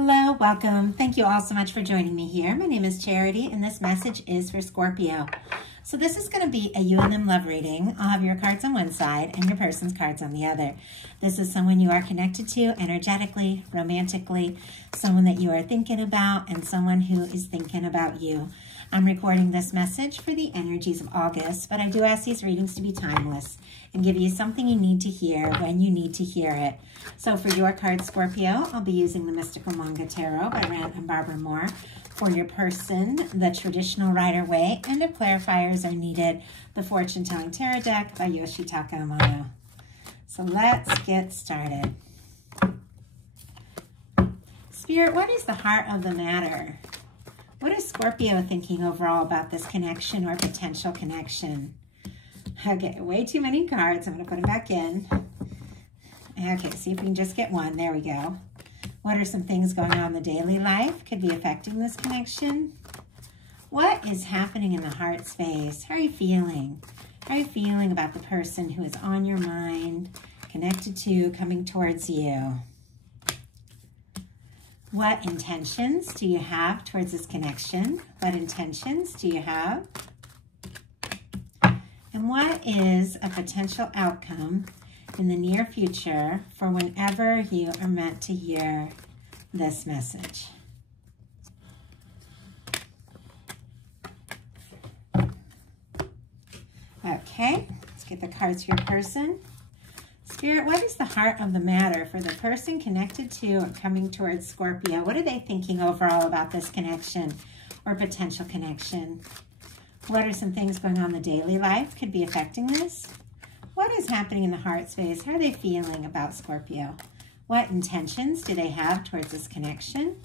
Hello, welcome. Thank you all so much for joining me here. My name is Charity, and this message is for Scorpio. So this is going to be a you and them love reading. I'll have your cards on one side and your person's cards on the other. This is someone you are connected to energetically, romantically, someone that you are thinking about, and someone who is thinking about you. I'm recording this message for the energies of August, but I do ask these readings to be timeless and give you something you need to hear when you need to hear it. So for your card, Scorpio, I'll be using the Mystical Manga Tarot by Rand and Barbara Moore. For your person, the Traditional Rider-Waite, and if clarifiers are needed, the Fortune Telling Tarot Deck by Yoshitaka Amano. So let's get started. Spirit, what is the heart of the matter? What is Scorpio thinking overall about this connection or potential connection? Okay, way too many cards. I'm going to put them back in. Okay, see if we can just get one. There we go. What are some things going on in the daily life? Could be affecting this connection. What is happening in the heart space? How are you feeling? How are you feeling about the person who is on your mind, connected to, coming towards you? What intentions do you have towards this connection? What intentions do you have? And what is a potential outcome in the near future for whenever you are meant to hear this message? Okay, let's get the cards for your person. Spirit, what is the heart of the matter for the person connected to and coming towards Scorpio? What are they thinking overall about this connection or potential connection? What are some things going on in the daily life could be affecting this? What is happening in the heart space? How are they feeling about Scorpio? What intentions do they have towards this connection?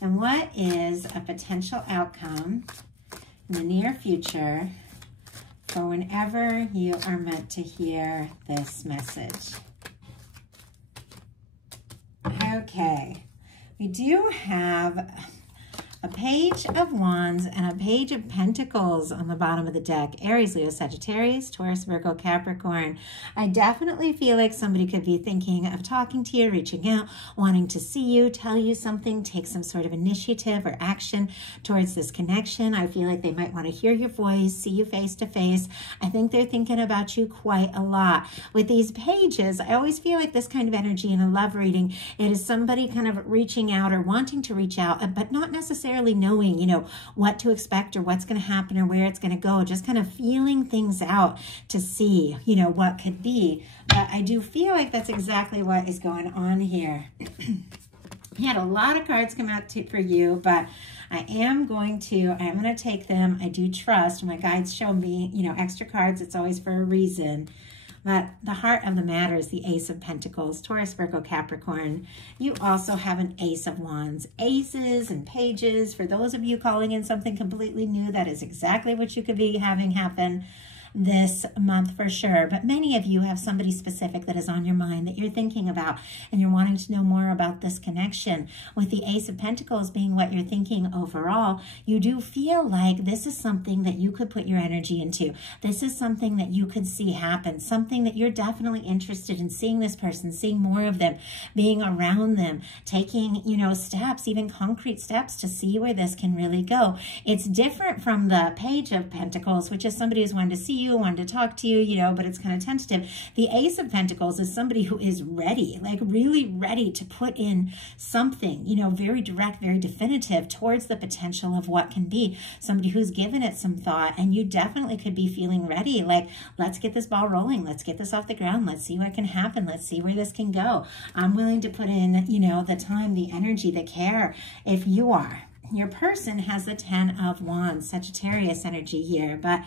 And what is a potential outcome in the near future for whenever you are meant to hear this message? Okay, we do have a page of wands and a page of pentacles on the bottom of the deck. Aries, Leo, Sagittarius, Taurus, Virgo, Capricorn. I definitely feel like somebody could be thinking of talking to you, reaching out, wanting to see you, tell you something, take some sort of initiative or action towards this connection. I feel like they might want to hear your voice, see you face to face. I think they're thinking about you quite a lot. With these pages, I always feel like this kind of energy in a love reading, it is somebody kind of reaching out or wanting to reach out, but not necessarily knowing, what to expect or what's going to happen or where it's going to go, just kind of feeling things out to see, what could be. But I do feel like that's exactly what is going on here. We had a lot of cards come out for you, but I am going to take them. I do trust my guides show me, extra cards. It's always for a reason. But the heart of the matter is the Ace of Pentacles, Taurus, Virgo, Capricorn. You also have an Ace of Wands. Aces and pages, for those of you calling in something completely new, that is exactly what you could be having happen this month for sure. But many of you have somebody specific that is on your mind that you're thinking about and you're wanting to know more about this connection. With the Ace of Pentacles being what you're thinking overall, you do feel like this is something that you could put your energy into. This is something that you could see happen, something that you're definitely interested in seeing this person, seeing more of them, being around them, taking, steps, even concrete steps to see where this can really go. It's different from the Page of Pentacles, which is somebody who's wanting to see you, wanted to talk to you, but it's kind of tentative. The Ace of Pentacles is somebody who is ready, like really ready to put in something, very direct, very definitive towards the potential of what can be. Somebody who's given it some thought, and you definitely could be feeling ready, like, let's get this ball rolling. Let's get this off the ground. Let's see what can happen. Let's see where this can go. I'm willing to put in, the time, the energy, the care, if you are. Your person has the 10 of Wands, Sagittarius energy here, but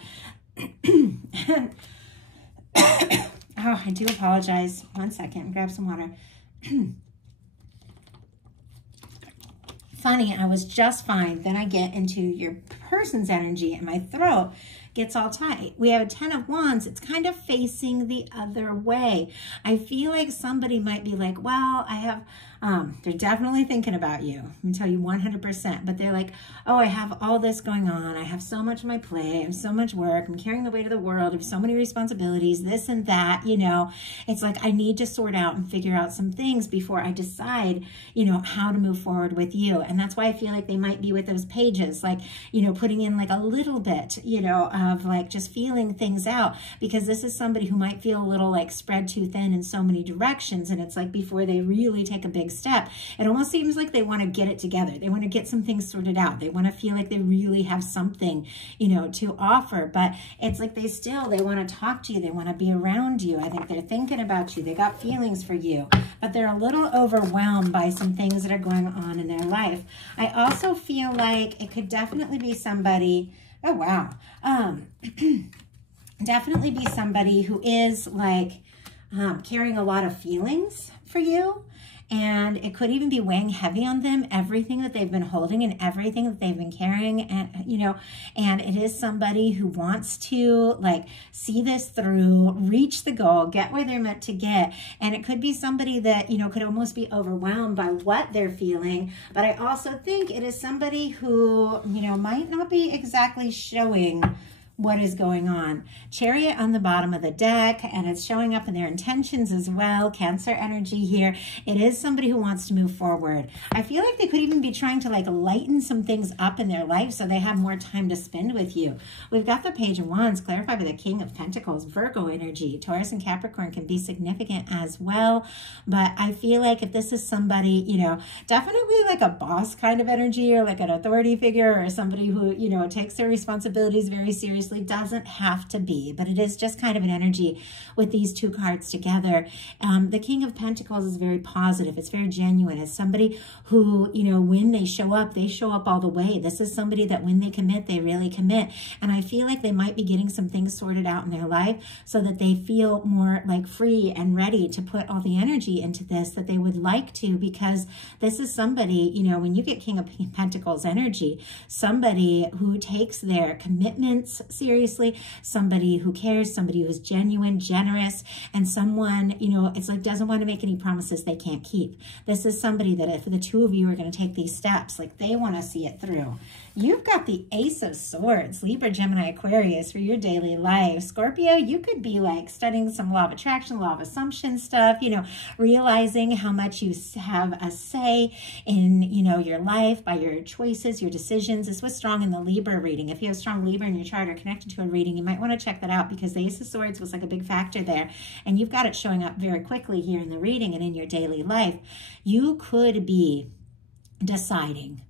oh, I do apologize. One second, grab some water. Funny, I was just fine. Then I get into your person's energy and my throat gets all tight. We have a 10 of Wands. It's kind of facing the other way. I feel like somebody might be like, well, I have, they're definitely thinking about you. I'm gonna tell you 100%, but they're like, oh, I have all this going on. I have so much on my plate. I have so much work. I'm carrying the weight of the world. I have so many responsibilities, this and that, you know. It's like, I need to sort out and figure out some things before I decide, you know, how to move forward with you. And that's why I feel like they might be with those pages, like, you know, putting in like a little bit, you know, of like just feeling things out, because this is somebody who might feel a little like spread too thin in so many directions. And it's like, before they really take a big step, it almost seems like they want to get it together. They want to get some things sorted out. They want to feel like they really have something, you know, to offer. But it's like they want to talk to you. They want to be around you. I think they're thinking about you. They got feelings for you, but they're a little overwhelmed by some things that are going on in their life. I also feel like it could definitely be somebody, oh wow, definitely be somebody who is like carrying a lot of feelings for you. And it could even be weighing heavy on them, everything that they've been holding and everything that they've been carrying. And, you know, and it is somebody who wants to like see this through, reach the goal, get where they're meant to get. And it could be somebody that, you know, could almost be overwhelmed by what they're feeling. But I also think it is somebody who, you know, might not be exactly showing what is going on. Chariot on the bottom of the deck, and it's showing up in their intentions as well. Cancer energy here. It is somebody who wants to move forward. I feel like they could even be trying to like lighten some things up in their life so they have more time to spend with you. We've got the Page of Wands clarified by the King of Pentacles. Virgo energy. Taurus and Capricorn can be significant as well. But I feel like if this is somebody, you know, definitely like a boss kind of energy, or like an authority figure, or somebody who, you know, takes their responsibilities very seriously. Doesn't have to be, but it is just kind of an energy with these two cards together. The King of Pentacles is very positive. It's very genuine. It's somebody who, you know, when they show up all the way. This is somebody that when they commit, they really commit. And I feel like they might be getting some things sorted out in their life so that they feel more like free and ready to put all the energy into this that they would like to, because this is somebody, you know, when you get King of Pentacles energy, somebody who takes their commitments seriously, somebody who cares, somebody who is genuine, generous, and someone, you know, it's like doesn't want to make any promises they can't keep. This is somebody that if the two of you are going to take these steps, like they want to see it through. You've got the Ace of Swords, Libra, Gemini, Aquarius for your daily life. Scorpio, you could be like studying some law of attraction, law of assumption stuff, you know, realizing how much you have a say in, you know, your life by your choices, your decisions. This was strong in the Libra reading. If you have strong Libra in your chart or connected to a reading, you might want to check that out, because the Ace of Swords was like a big factor there. And you've got it showing up very quickly here in the reading and in your daily life. You could be deciding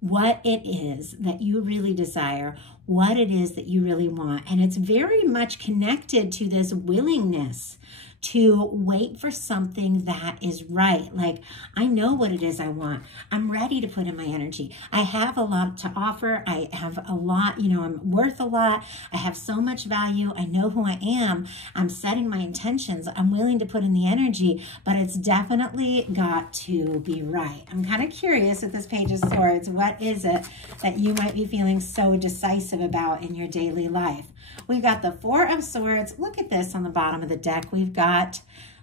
what it is that you really desire, what it is that you really want. And it's very much connected to this willingness to wait for something that is right. Like, I know what it is I want. I'm ready to put in my energy. I have a lot to offer. I have a lot, you know, I'm worth a lot. I have so much value. I know who I am. I'm setting my intentions. I'm willing to put in the energy, but it's definitely got to be right. I'm kind of curious with this Page of Swords, what is it that you might be feeling so decisive about in your daily life? We've got the Four of Swords. Look at this on the bottom of the deck. We've got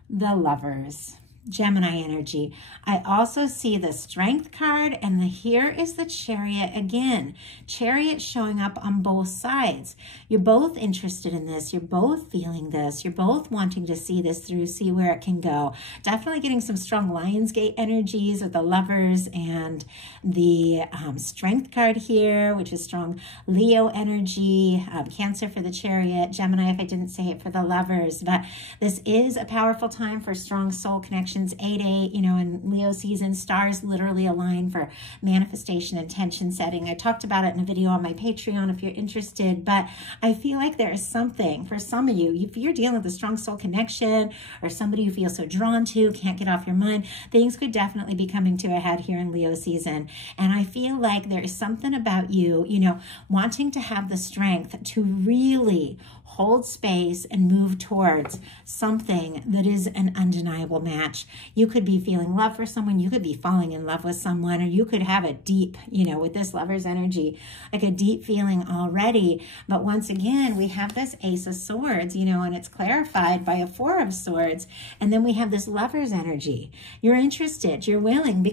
the Lovers, Gemini energy. I also see the Strength card, and here is the Chariot again. Chariot showing up on both sides. You're both interested in this. You're both feeling this. You're both wanting to see this through, see where it can go. Definitely getting some strong Lionsgate energies with the Lovers and the Strength card here, which is strong Leo energy, Cancer for the Chariot, Gemini if I didn't say it for the Lovers. But this is a powerful time for strong soul connection. 8/8, you know, in Leo season, stars literally align for manifestation, intention setting. I talked about it in a video on my Patreon if you're interested, but I feel like there is something for some of you, if you're dealing with a strong soul connection or somebody you feel so drawn to, can't get off your mind, things could definitely be coming to a head here in Leo season. And I feel like there is something about you, you know, wanting to have the strength to really hold space and move towards something that is an undeniable match. You could be feeling love for someone, you could be falling in love with someone, or you could have a deep, with this Lover's energy, like a deep feeling already. But once again, we have this Ace of Swords, and it's clarified by a Four of Swords. And then we have this Lover's energy. You're interested, you're willing,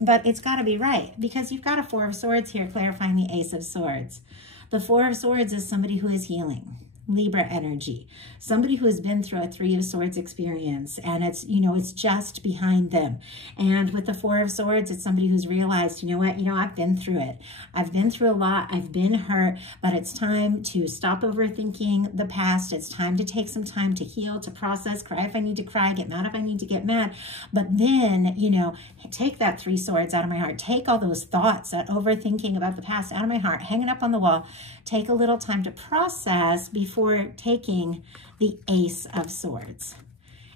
but it's got to be right, because you've got a Four of Swords here clarifying the Ace of Swords. The Four of Swords is somebody who is healing. Libra energy, somebody who has been through a Three of Swords experience, and it's, it's just behind them. And with the Four of Swords, it's somebody who's realized, I've been through it. I've been through a lot. I've been hurt, but it's time to stop overthinking the past. It's time to take some time to heal, to process, cry if I need to cry, get mad if I need to get mad. But then, take that Three Swords out of my heart. Take all those thoughts, that overthinking about the past out of my heart, hang it up on the wall. Take a little time to process before taking the Ace of Swords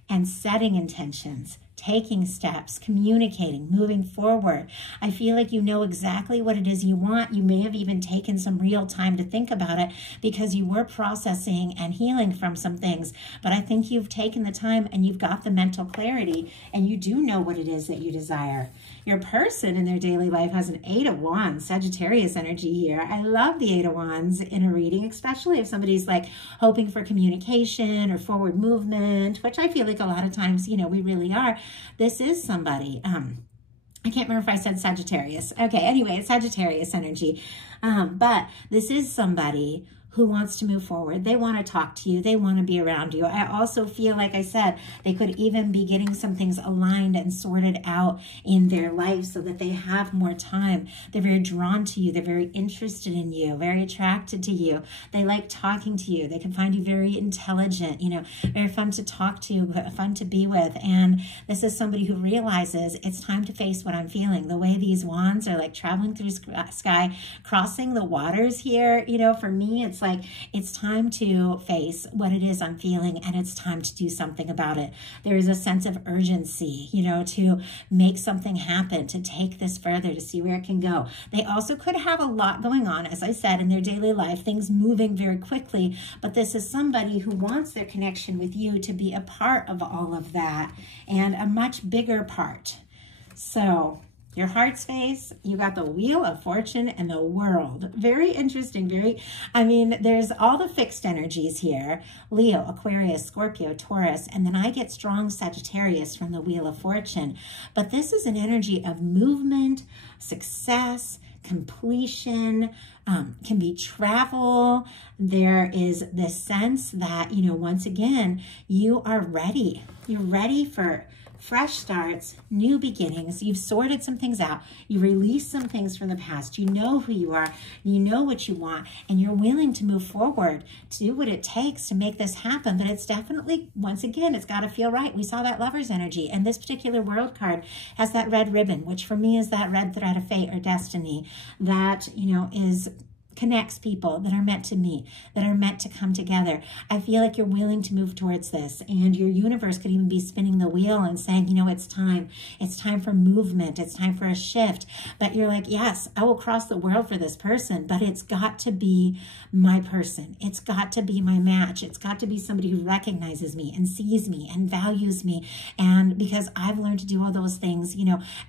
and setting intentions, taking steps, communicating, moving forward. I feel like you know exactly what it is you want. You may have even taken some real time to think about it because you were processing and healing from some things. But I think you've taken the time and you've got the mental clarity, and you do know what it is that you desire. Your person in their daily life has an Eight of Wands, Sagittarius energy here. I love the Eight of Wands in a reading, especially if somebody's like hoping for communication or forward movement, which I feel like a lot of times, we really are. This is somebody, I can't remember if I said Sagittarius. Okay, anyway, it's Sagittarius energy. But this is somebody who wants to move forward. They want to talk to you. They want to be around you. I also feel, like I said, they could even be getting some things aligned and sorted out in their life so that they have more time. They're very drawn to you. They're very interested in you, very attracted to you. They like talking to you. They can find you very intelligent, very fun to talk to, fun to be with. And this is somebody who realizes it's time to face what I'm feeling. The way these wands are like traveling through sky, crossing the waters here, for me, it's like, it's time to face what it is I'm feeling, and it's time to do something about it. There is a sense of urgency, to make something happen, to take this further, to see where it can go. They also could have a lot going on, as I said, in their daily life, things moving very quickly, but this is somebody who wants their connection with you to be a part of all of that, and a much bigger part. So your heart space, you got the Wheel of Fortune and the World. Very interesting. There's all the fixed energies here. Leo, Aquarius, Scorpio, Taurus, and then I get strong Sagittarius from the Wheel of Fortune. But this is an energy of movement, success, completion, can be travel. There is this sense that, once again, you are ready. You're ready for fresh starts, new beginnings. You've sorted some things out. You released some things from the past. You know who you are. You know what you want, and you're willing to move forward to do what it takes to make this happen. But it's definitely, once again, it's got to feel right. We saw that Lover's energy, and this particular World card has that red ribbon, which for me is that red thread of fate or destiny that, connects people that are meant to meet, that are meant to come together. I feel like you're willing to move towards this, and your universe could even be spinning the wheel and saying, it's time. It's time for movement. It's time for a shift. But you're like, yes, I will cross the world for this person, but it's got to be my person. It's got to be my match. It's got to be somebody who recognizes me and sees me and values me. And because I've learned to do all those things,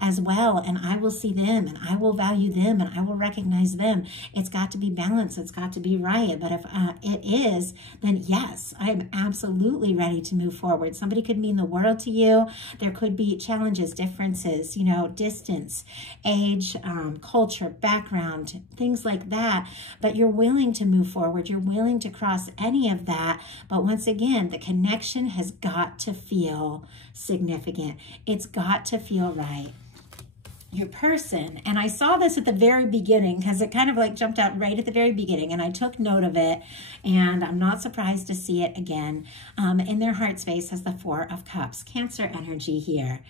as well, and I will see them and I will value them and I will recognize them. It's got to be balanced. It's got to be right. But if it is, then yes, I am absolutely ready to move forward. Somebody could mean the world to you. There could be challenges, differences, distance, age, culture, background, things like that. But you're willing to move forward. You're willing to cross any of that. But once again, the connection has got to feel significant. It's got to feel right. Your person, and I saw this at the very beginning because it kind of like jumped out right at the very beginning, and I took note of it, and I'm not surprised to see it again. In their heart space has the Four of Cups, Cancer energy here.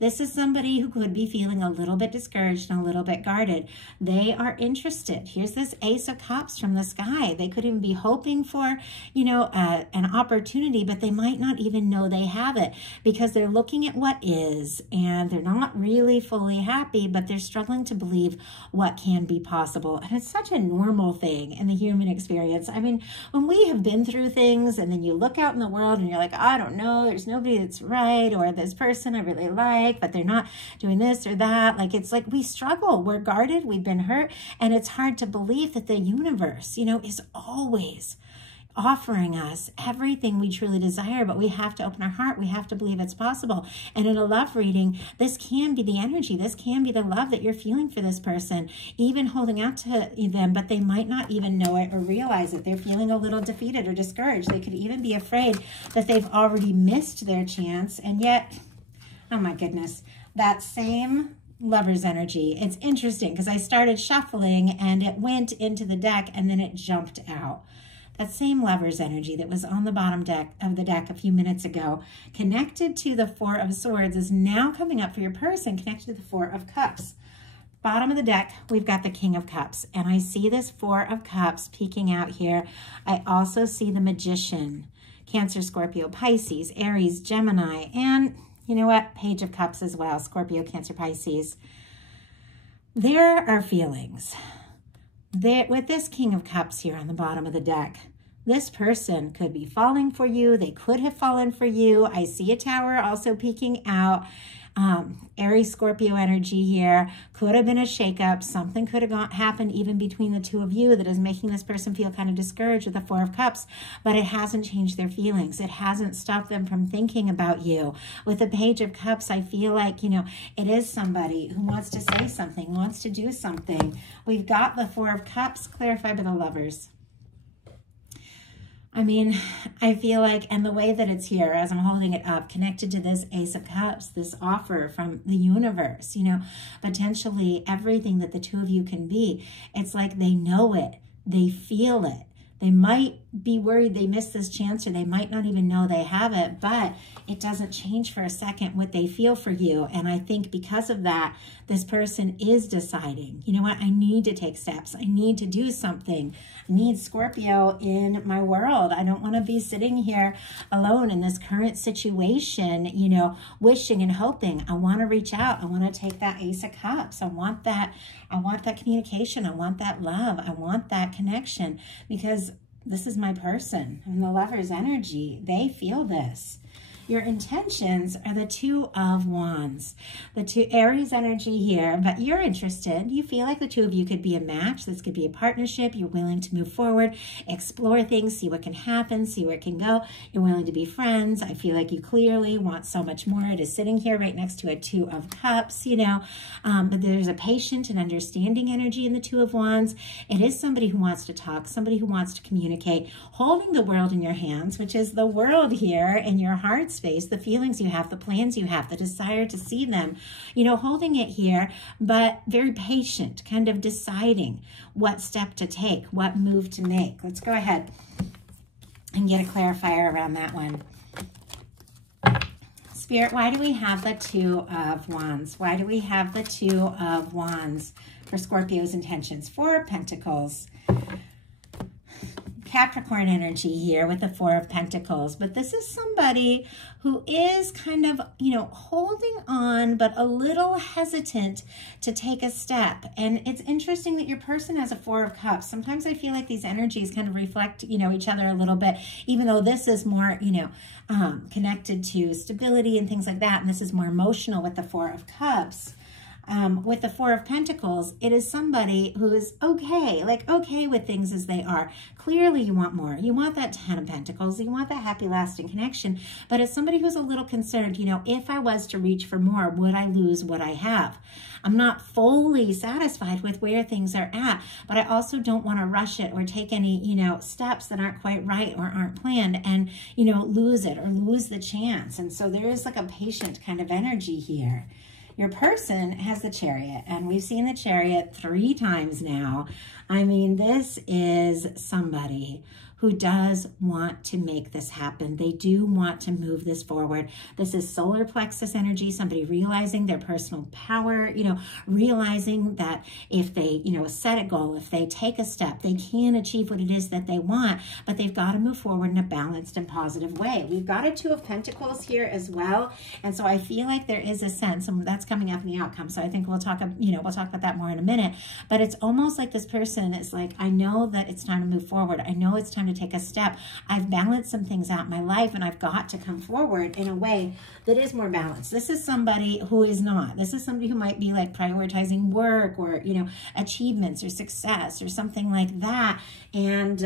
This is somebody who could be feeling a little bit discouraged and a little bit guarded. They are interested. Here's this Ace of Cups from the sky. They could even be hoping for, an opportunity, but they might not even know they have it because they're looking at what is, and they're not really fully happy happy, but they're struggling to believe what can be possible. And it's such a normal thing in the human experience. I mean, when we have been through things and then you look out in the world and you're like, I don't know, there's nobody that's right, or this person I really like, but they're not doing this or that. Like, it's like we struggle. We're guarded. We've been hurt. And it's hard to believe that the universe, you know, is always offering us everything we truly desire, but we have to open our heart. We have to believe it's possible. And in a love reading, this can be the energy. This can be the love that you're feeling for this person, even holding out to them, but they might not even know it or realize it. They're feeling a little defeated or discouraged. They could even be afraid that they've already missed their chance. And yet, oh my goodness, that same Lover's energy. It's interesting because I started shuffling and it went into the deck and then it jumped out. That same Lover's energy that was on the bottom deck of the deck a few minutes ago, connected to the Four of Swords, is now coming up for your person, connected to the Four of Cups. Bottom of the deck, we've got the King of Cups, and I see this Four of Cups peeking out here. I also see the Magician, Cancer, Scorpio, Pisces, Aries, Gemini, and you know what? Page of Cups as well, Scorpio, Cancer, Pisces. There are feelings. With this King of Cups here on the bottom of the deck, this person could be falling for you. They could have fallen for you. I see a Tower also peeking out. Aries, Scorpio energy here. Could have been a shakeup. Something could have happened even between the two of you that is making this person feel kind of discouraged with the Four of Cups, but it hasn't changed their feelings. It hasn't stopped them from thinking about you. With the Page of Cups, I feel like, you know, it is somebody who wants to say something, wants to do something. We've got the Four of Cups clarified by the Lovers. I mean, I feel like, and the way that it's here, as I'm holding it up, connected to this Ace of Cups, this offer from the universe, you know, potentially everything that the two of you can be. It's like they know it. They feel it. They might be worried they missed this chance, or they might not even know they have it, but it doesn't change for a second what they feel for you. And I think because of that, this person is deciding, you know what, I need to take steps. I need to do something. I need Scorpio in my world. I don't want to be sitting here alone in this current situation, you know, wishing and hoping. I want to reach out. I want to take that Ace of Cups. I want that communication. I want that love. I want that connection, because this is my person. And the Lover's energy, they feel this. Your intentions are the Two of Wands, the two Aries energy here, but you're interested. You feel like the two of you could be a match. This could be a partnership. You're willing to move forward, explore things, see what can happen, see where it can go. You're willing to be friends. I feel like you clearly want so much more. It is sitting here right next to a Two of Cups, you know, but there's a patient and understanding energy in the Two of Wands. It is somebody who wants to talk, somebody who wants to communicate, holding the world in your hands, which is the world here in your heart space, the feelings you have, the plans you have, the desire to see them, you know, holding it here, but very patient, kind of deciding what step to take, what move to make. Let's go ahead and get a clarifier around that one. Spirit, why do we have the Two of Wands? Why do we have the Two of Wands for Scorpio's intentions? Four of Pentacles. Capricorn energy here with the Four of Pentacles, but this is somebody who is kind of, you know, holding on, but a little hesitant to take a step. And it's interesting that your person has a Four of Cups. Sometimes I feel like these energies kind of reflect, you know, each other a little bit, even though this is more, you know, connected to stability and things like that. And this is more emotional with the Four of Cups. With the Four of Pentacles, it is somebody who is okay, like okay with things as they are. Clearly you want more. You want that Ten of Pentacles. You want that happy, lasting connection. But it's somebody who's a little concerned, you know, if I was to reach for more, would I lose what I have? I'm not fully satisfied with where things are at, but I also don't want to rush it or take any, you know, steps that aren't quite right or aren't planned and, you know, lose it or lose the chance. And so there is like a patient kind of energy here. Your person has the Chariot, and we've seen the Chariot 3 times now. I mean, this is somebody who does want to make this happen. They do want to move this forward. This is solar plexus energy, somebody realizing their personal power, you know, realizing that if they, you know, set a goal, if they take a step, they can achieve what it is that they want, but they've got to move forward in a balanced and positive way. We've got a Two of Pentacles here as well. And so I feel like there is a sense, and that's coming up in the outcome. So I think we'll talk, you know, we'll talk about that more in a minute, but it's almost like this person is like, I know that it's time to move forward. I know it's time to take a step. I've balanced some things out in my life, and I've got to come forward in a way that is more balanced. This is somebody who is not. This is somebody who might be like prioritizing work or, you know, achievements or success or something like that. And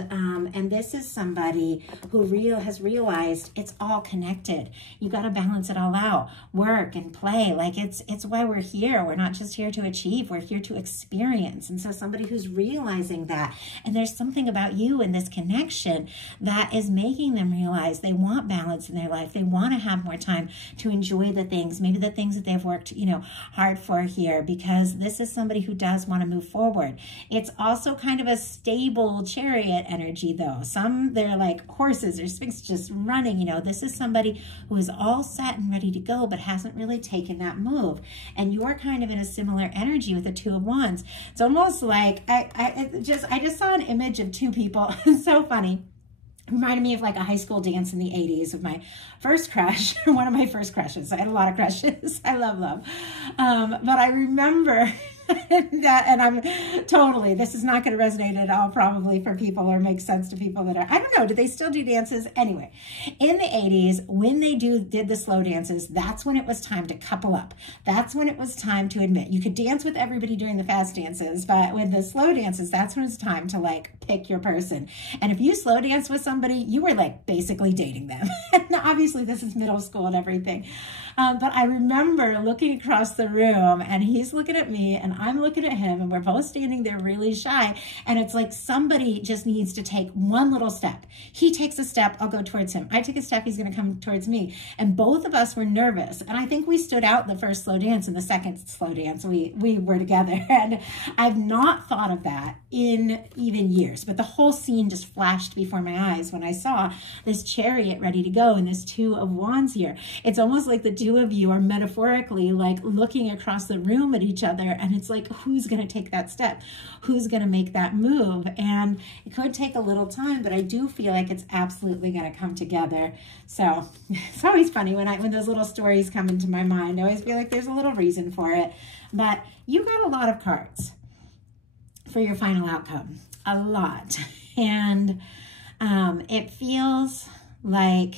this is somebody who has realized it's all connected. You got to balance it all out. Work and play. Like it's why we're here. We're not just here to achieve. We're here to experience. And so somebody who's realizing that, and there's something about you in this connection that is making them realize they want balance in their life. They want to have more time to enjoy the things, maybe the things that they've worked, you know, hard for here, because this is somebody who does want to move forward. It's also kind of a stable chariot energy though. Some, they're like horses or sphinx just running, you know. This is somebody who is all set and ready to go, but hasn't really taken that move. And you're kind of in a similar energy with the Two of Wands. It's almost like, I just saw an image of two people. It's so funny. Reminded me of like a high school dance in the 80s with my first crush, one of my first crushes. I had a lot of crushes. I love. But I remember that, and I'm totally, this is not going to resonate at all probably for people or make sense to people that are, I don't know, do they still do dances? Anyway, in the 80s, when they did the slow dances, that's when it was time to couple up. That's when it was time to admit. You could dance with everybody during the fast dances, but with the slow dances, that's when it's time to like pick your person. And if you slow dance with somebody, you were like basically dating them. And obviously this is middle school and everything. But I remember looking across the room, and he's looking at me and I'm looking at him, and we're both standing there really shy. And it's like somebody just needs to take one little step. He takes a step, I'll go towards him. I take a step, he's going to come towards me. And both of us were nervous. And I think we stood out the first slow dance, and the second slow dance, we were together. And I've not thought of that in even years. But the whole scene just flashed before my eyes when I saw this chariot ready to go and this Two of Wands here. It's almost like the two of you are metaphorically like looking across the room at each other, and it's like, who's going to take that step? Who's going to make that move? And it could take a little time, but I do feel like it's absolutely going to come together. So it's always funny when those little stories come into my mind. I always feel like there's a little reason for it. But you got a lot of cards for your final outcome, a lot. And it feels like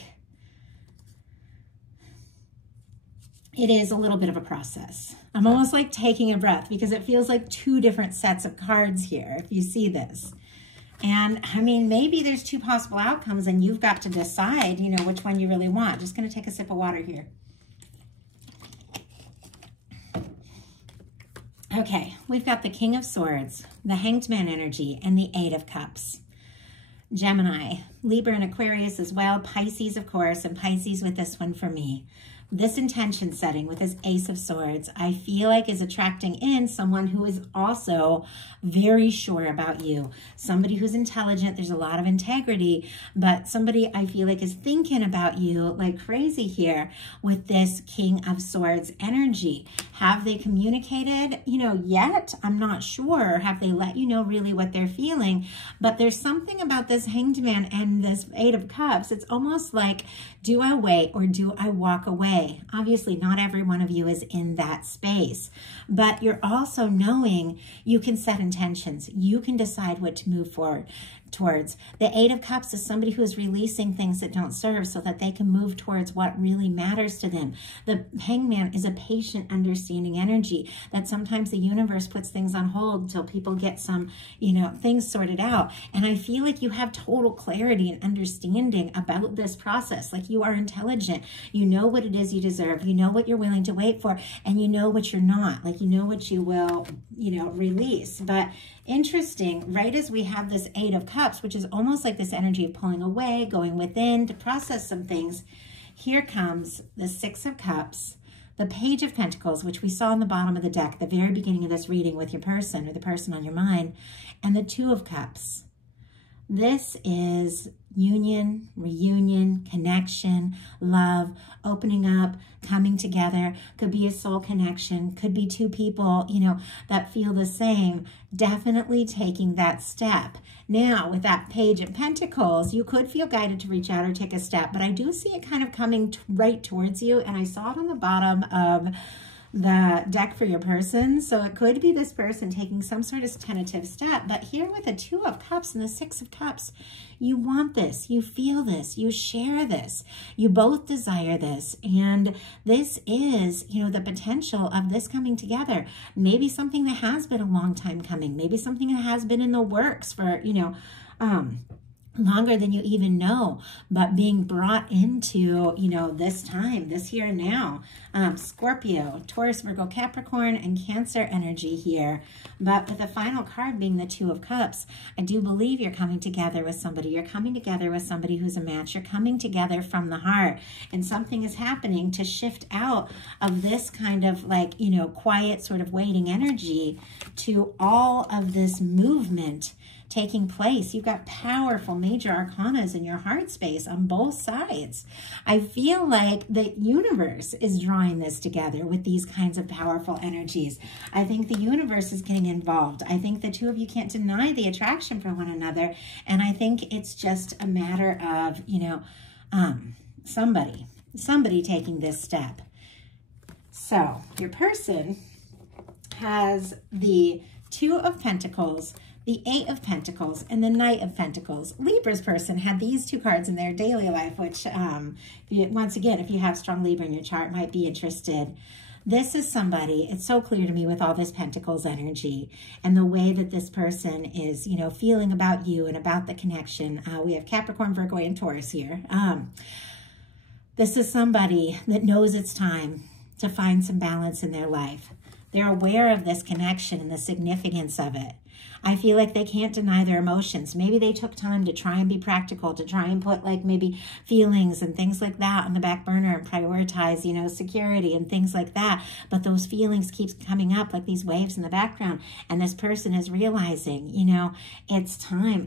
it is a little bit of a process. I'm almost like taking a breath because it feels like two different sets of cards here, if you see this. And I mean, maybe there's two possible outcomes and you've got to decide, you know, which one you really want. Just going to take a sip of water here. Okay, we've got the King of Swords, the Hanged Man energy, and the Eight of Cups. Gemini, Libra and Aquarius as well, Pisces, of course, and Pisces with this one for me. This intention setting with this Ace of Swords, I feel like is attracting in someone who is also very sure about you. Somebody who's intelligent, there's a lot of integrity, but somebody I feel like is thinking about you like crazy here with this King of Swords energy. Have they communicated, you know, yet? I'm not sure. Have they let you know really what they're feeling? But there's something about this Hanged Man and this Eight of Cups. It's almost like, do I wait or do I walk away? Obviously, not every one of you is in that space, but you're also knowing you can set intentions. You can decide what to move forward towards. The Eight of Cups is somebody who is releasing things that don't serve so that they can move towards what really matters to them. The Hangman is a patient, understanding energy that sometimes the universe puts things on hold till people get some, you know, things sorted out. And I feel like you have total clarity and understanding about this process. Like you are intelligent. You know what it is you deserve. You know what you're willing to wait for, and you know what you're not. Like you know what you will, you know, release. But interesting, right as we have this Eight of Cups, which is almost like this energy of pulling away, going within to process some things, here comes the Six of Cups, the Page of Pentacles, which we saw on the bottom of the deck, the very beginning of this reading with your person or the person on your mind, and the Two of Cups. This is union, reunion, connection, love, opening up, coming together. Could be a soul connection, could be two people, you know, that feel the same. Definitely taking that step. Now, with that Page of Pentacles, you could feel guided to reach out or take a step, but I do see it kind of coming right towards you, and I saw it on the bottom of the deck for your person. So it could be this person taking some sort of tentative step. But here with the Two of Cups and the Six of Cups, you want this, you feel this, you share this, you both desire this. And this is, you know, the potential of this coming together. Maybe something that has been a long time coming. Maybe something that has been in the works for, you know, longer than you even know, but being brought into, you know, this time, this here and now. Scorpio, Taurus, Virgo, Capricorn, and Cancer energy here. But with the final card being the Two of Cups, I do believe you're coming together with somebody. You're coming together with somebody who's a match. You're coming together from the heart, and something is happening to shift out of this kind of like, you know, quiet sort of waiting energy to all of this movement taking place. You've got powerful major arcanas in your heart space on both sides. I feel like the universe is drawing this together with these kinds of powerful energies. I think the universe is getting involved. I think the two of you can't deny the attraction for one another. And I think it's just a matter of, you know, somebody taking this step. So your person has the Two of Pentacles, the Eight of Pentacles, and the Knight of Pentacles. Libra's person had these two cards in their daily life, which, once again, if you have strong Libra in your chart, might be interested. This is somebody, it's so clear to me with all this Pentacles energy and the way that this person is, you know, feeling about you and about the connection. We have Capricorn, Virgo, and Taurus here. This is somebody that knows it's time to find some balance in their life. They're aware of this connection and the significance of it. I feel like they can't deny their emotions. Maybe they took time to try and be practical, to try and put like maybe feelings and things like that on the back burner and prioritize, you know, security and things like that. But those feelings keep coming up like these waves in the background. And this person is realizing, you know, it's time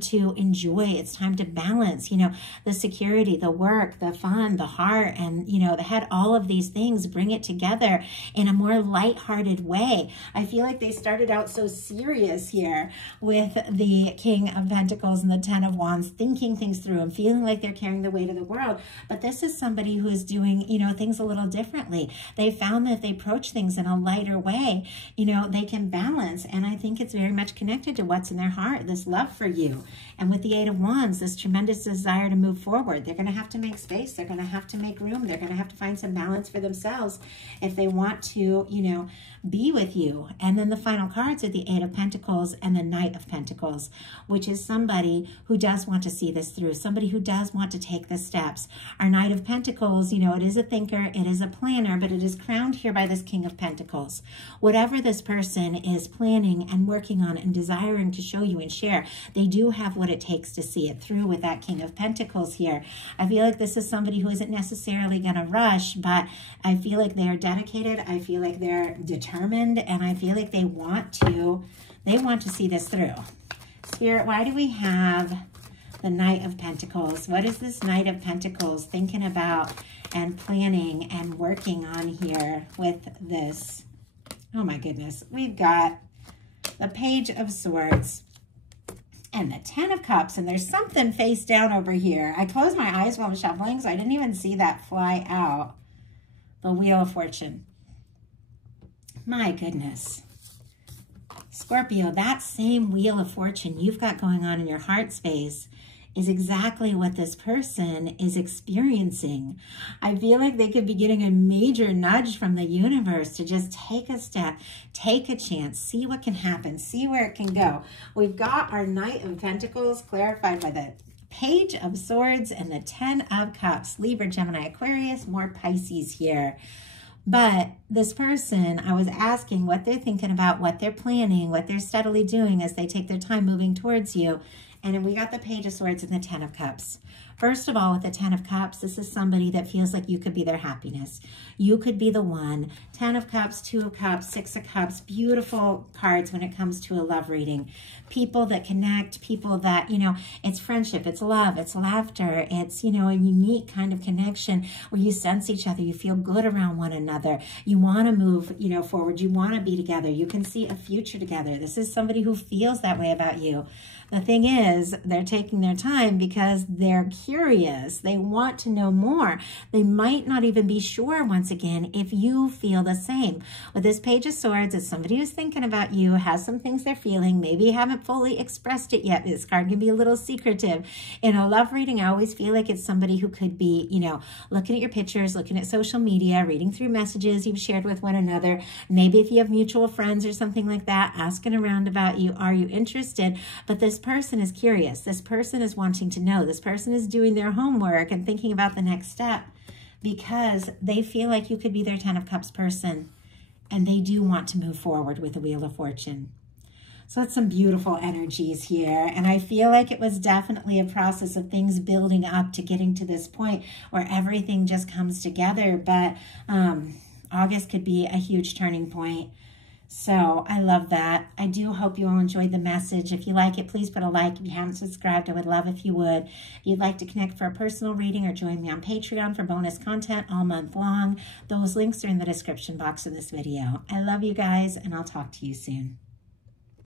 to enjoy. It's time to balance, you know, the security, the work, the fun, the heart, and, you know, the head, all of these things, bring it together in a more lighthearted way. I feel like they started out so serious here with the King of Pentacles and the Ten of Wands, thinking things through and feeling like they're carrying the weight of the world. But this is somebody who is doing, you know, things a little differently. They found that if they approach things in a lighter way, you know, they can balance. And I think it's very much connected to what's in their heart, this love for you. And with the Eight of Wands, this tremendous desire to move forward. They're going to have to make space. They're going to have to make room. They're going to have to find some balance for themselves if they want to, you know, be with you. And then the final cards are the Eight of Pentacles and the Knight of Pentacles, which is somebody who does want to see this through, somebody who does want to take the steps. Our Knight of Pentacles, you know, it is a thinker, it is a planner, but it is crowned here by this King of Pentacles. Whatever this person is planning and working on and desiring to show you and share, they do have what it takes to see it through with that King of Pentacles here. I feel like this is somebody who isn't necessarily going to rush, but I feel like they are dedicated. I feel like they're determined, and I feel like they want to see this through. Spirit, why do we have the Knight of Pentacles? What is this Knight of Pentacles thinking about and planning and working on here with this? Oh my goodness. We've got the Page of Swords and the Ten of Cups, and there's something face down over here. I closed my eyes while I'm shuffling, so I didn't even see that fly out. The Wheel of Fortune. My goodness. Scorpio, that same Wheel of Fortune you've got going on in your heart space is exactly what this person is experiencing. I feel like they could be getting a major nudge from the universe to just take a step, take a chance, see what can happen, see where it can go. We've got our Knight of Pentacles clarified by the Page of Swords and the Ten of Cups. Libra, Gemini, Aquarius, more Pisces here. But this person, I was asking what they're thinking about, what they're planning, what they're steadily doing as they take their time moving towards you. And we got the Page of Swords and the Ten of Cups. First of all, with the 10 of Cups, this is somebody that feels like you could be their happiness. You could be the one. 10 of Cups, 2 of Cups, 6 of Cups, beautiful cards when it comes to a love reading. People that connect, people that, you know, it's friendship, it's love, it's laughter, it's, you know, a unique kind of connection where you sense each other, you feel good around one another, you want to move, you know, forward, you want to be together, you can see a future together. This is somebody who feels that way about you. The thing is, they're taking their time because they're curious. They want to know more. They might not even be sure, once again, if you feel the same. With this Page of Swords, it's somebody who's thinking about you, has some things they're feeling, maybe haven't fully expressed it yet. This card can be a little secretive. In a love reading, I always feel like it's somebody who could be, you know, looking at your pictures, looking at social media, reading through messages you've shared with one another. Maybe if you have mutual friends or something like that, asking around about you, are you interested? But this person is curious. This person is wanting to know. This person is doing their homework and thinking about the next step because they feel like you could be their 10 of Cups person, and they do want to move forward with the Wheel of Fortune. So it's some beautiful energies here, and I feel like it was definitely a process of things building up to getting to this point where everything just comes together, but August could be a huge turning point. So I love that. I do hope you all enjoyed the message. If you like it, please put a like. If you haven't subscribed, I would love if you would. If you'd like to connect for a personal reading or join me on Patreon for bonus content all month long, those links are in the description box of this video. I love you guys, and I'll talk to you soon.